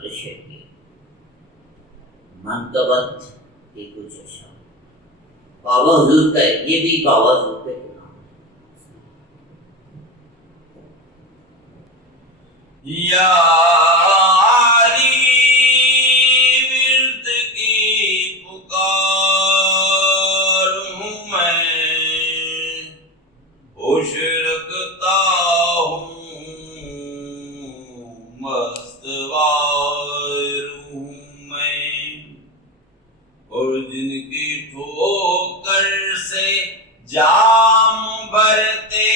گزارش ہے کہ منقبت کی کچھ اشعار بابا حضور کا ہے، یہ بھی بابا حضور پہ گناہ یا علی ورد کی پکار ہوں میں، ہوش رکھتا ہوں مستوار ہوں میں، اور جن کی ٹھوکر سے جام بھرتے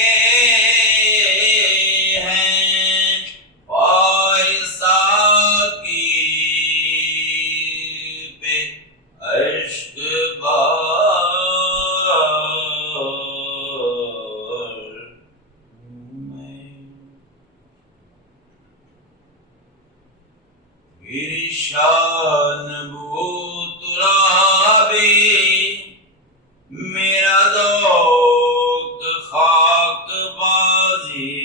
شان بو ترابی میرا ذوق خاک بازی،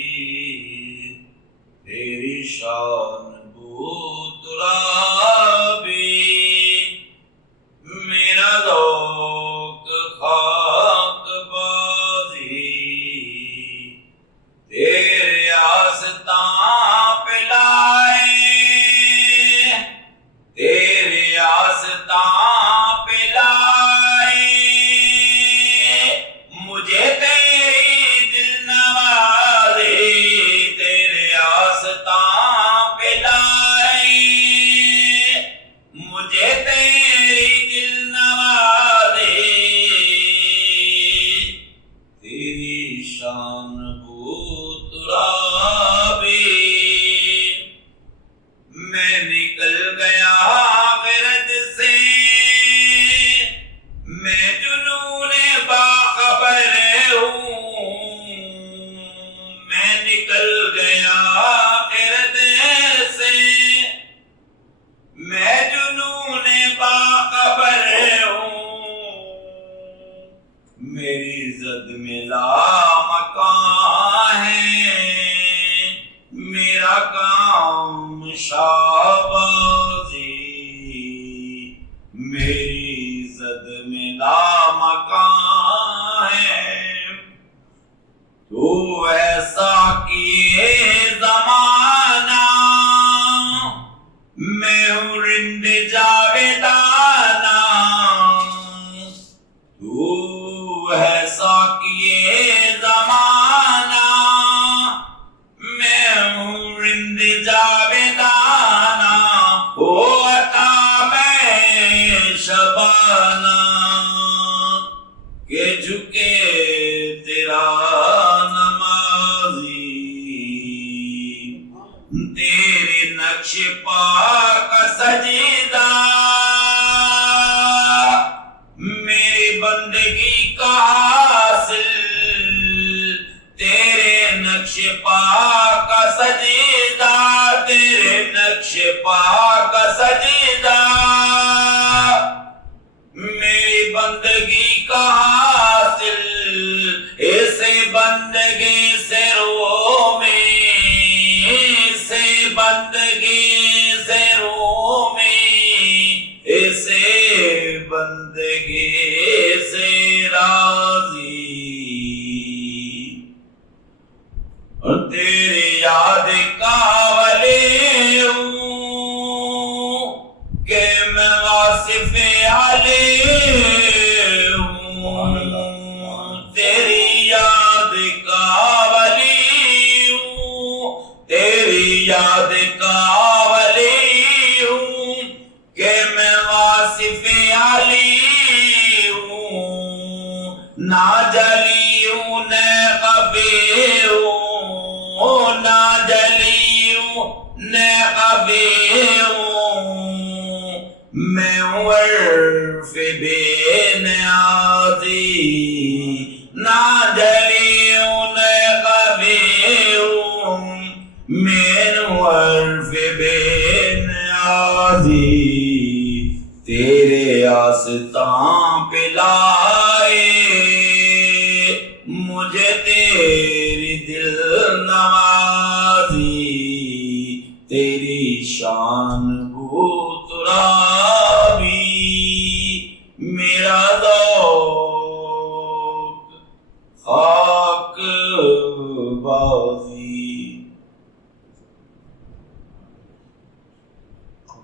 تیری شان بو ترابی میرا ذوق خاک بازی، تیرے آستان پہ لائے، تیرے آستان پہ لائے، مجھے تیری دل نوازی، تیرے آستان پہ لائے، مجھے تیری دل نوازی، تیری شان بو ترابی، میں نکل گیا غرض سے، میں جنون باخبر ہوں، میں نکل گیا غرض سے، میں جنون باخبر ہوں، میری زد میں لامکان ہے، میرا کام شابازی، میری زد میں لامکان ہے، تو ایسا کیے زمانہ، میں ہوں رند جاویدانہ، تو ایسا کیے زمانہ، میں ہوں رند جاویدانہ، او عطا میں شبانہ، کہ جھکے تیرا نمازی، تیرے نقش پا کا سجدہ، میری بندگی کا حاصل، تیرے نقش پا کا سجدہ، تیرے نقش پا کا سجدہ، میری بندگی کا حاصل، ایسے بندگی سے رو میں، ایسے بندگی سے رو میں، ایسے بندگی سے راضی، اور تیری یاد کا ولی ہوں، کہ میں واصف علی ہوں، تیری یاد کا ولی ہوں، تیری یاد کا ولی ہوں، کہ میں واصف علی ہوں، نہ جلی ہوں نہ خفی ہوں، نہ جلی ہوں نہ خفی ہوں، میں ہوں عرف بے نیازی، نہ جلی ہوں نہ خفی ہوں، میں ہوں عرف بے نیازی، تیرے آستان پہ لائے، مجھے تیری دل نوازی، تیری شان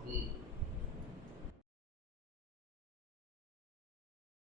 بھی